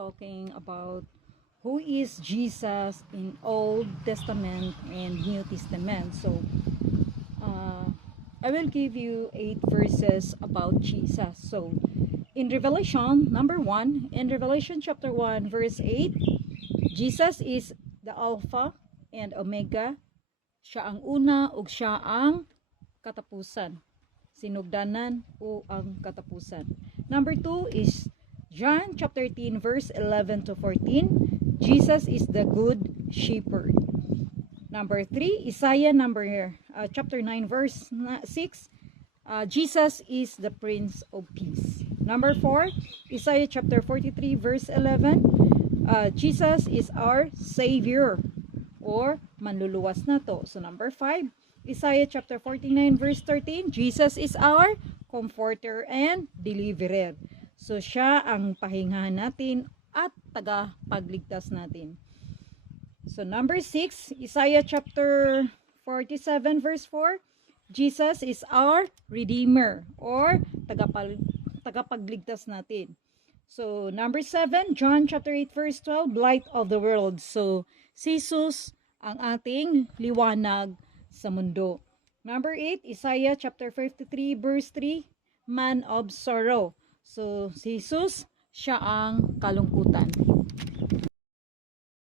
talking about who is Jesus in Old Testament and New Testament. So, I will give you 8 verses about Jesus. So, in Revelation, number 1, in Revelation chapter 1, verse 8, Jesus is the Alpha and Omega. Siya ang una ug siya ang katapusan. Sinugdanan o ang katapusan. Number 2 is John chapter 13 verse 11 to 14. Jesus is the good shepherd. Number 3, Isaiah chapter 9 verse 6. Jesus is the Prince of Peace. Number 4, Isaiah chapter 43 verse 11. Jesus is our Savior or manluluwas na to. So number 5, Isaiah chapter 49 verse 13. Jesus is our Comforter and Deliverer. So siya ang pahingahan natin at tagapagligtas natin. So number 6, Isaiah chapter 47 verse 4. Jesus is our Redeemer or tagapagligtas natin. So number 7, John chapter 8 verse 12, light of the world. So si Jesus ang ating liwanag sa mundo. Number 8, Isaiah chapter 53 verse 3, man of sorrow. So si Jesus, siya ang kalungkutan.